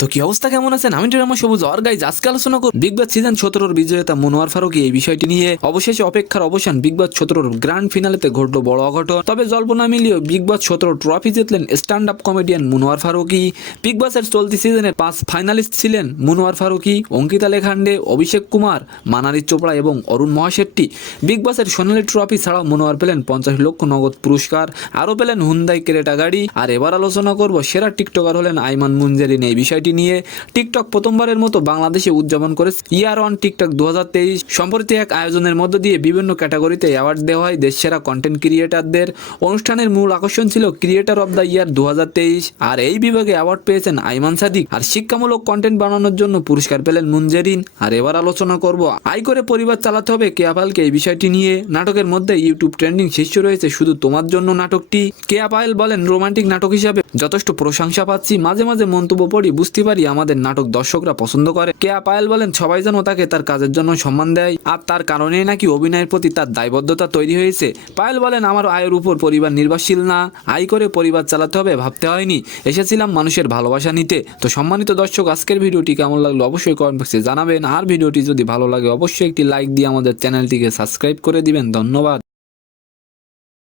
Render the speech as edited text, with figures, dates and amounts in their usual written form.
তো কি অবস্থা, কেমন আছেন? আমি ড্রামা সবুজ আর গাইজ আজকে আলোচনা করব বিগ বাস সিজন 17 বিজেতা মনোয়ার ফারুকী এই বিষয়টি নিয়ে। অবশেষে অপেক্ষার অবসান, বিগ বাস 17 গ্র্যান্ড ফিনালেতে ঘটলো বড় অঘটন। তবে জল্পনা মিলিয়ে বিগ বাস 17 ট্রফি জিতলেন stand up comedian Munawar Faruqui. Big বাসের চলতি সিজনের 5 ফাইনালিস্ট ছিলেন মনোয়ার ফারুকী, অঙ্কিতা লেখান্ডে, অভিষেক কুমার, মানারি চোপড়া এবং অরুণ মহাশেট্টি। বিগ বাসের সোনালী ট্রফি ছাড়াও মনোয়ার পেলেন 50 লক্ষ নগদ পুরস্কার, আরও পেলেন হুন্দাই ক্রেটা গাড়ি। আর এবার আলোচনা করব সেরা টিকটকার হলেন আইমান মুনজেরিন এই বিষয়টি নিয়ে। টিকটক প্রথমবারের মতো বাংলাদেশে উদযাপন করে ইয়ার অন টিকটক 2023। সম্প্রতি এক আয়োজনের মধ্য দিয়ে বিভিন্ন ক্যাটাগরিতে অ্যাওয়ার্ড দেওয়া হয় দেশ সেরা কন্টেন্ট ক্রিয়েটারদের। অনুষ্ঠানের মূল আকর্ষণ ছিল ক্রিয়েটার অব দ্য ইয়ার 2023, আর এই বিভাগে অ্যাওয়ার্ড পেয়েছেন আইমান সাদিক। আর শিক্ষামূলক কন্টেন্ট বানানোর জন্য পুরস্কার পেলেন মুনজেরিন। আর এবার আলোচনা করব আয় করে পরিবার চালাতে হবে কেয়া পায়েলকে এই বিষয়টি নিয়ে। নাটকের মধ্যে ইউটিউব ট্রেন্ডিং শীর্ষ রয়েছে শুধু তোমার জন্য নাটকটি। কেয়া পায়েল বলেন, রোমান্টিক নাটক হিসাবে যথেষ্ট প্রশংসা পাচ্ছি, মাঝে মাঝে মন্তব্য পড়ি, বুঝতে পারি আমাদের নাটক দর্শকরা পছন্দ করে। কেয়া পায়েল বলেন, সবাই যেন তাকে তার কাজের জন্য সম্মান দেয়, আর তার কারণেই নাকি অভিনয়ের প্রতি তার দায়বদ্ধতা তৈরি হয়েছে। পায়েল বলেন, আমার আয়ের উপর পরিবার নির্ভরশীল না, আয় করে পরিবার চালাতে হবে ভাবতে হয়নি, এসেছিলাম মানুষের ভালোবাসা নিতে। তো সম্মানিত দর্শক, আজকের ভিডিওটি কেমন লাগলো অবশ্যই কমেন্ট বক্সে জানাবেন। আর ভিডিওটি যদি ভালো লাগে অবশ্যই একটি লাইক দিয়ে আমাদের চ্যানেলটিকে সাবস্ক্রাইব করে দিবেন। ধন্যবাদ।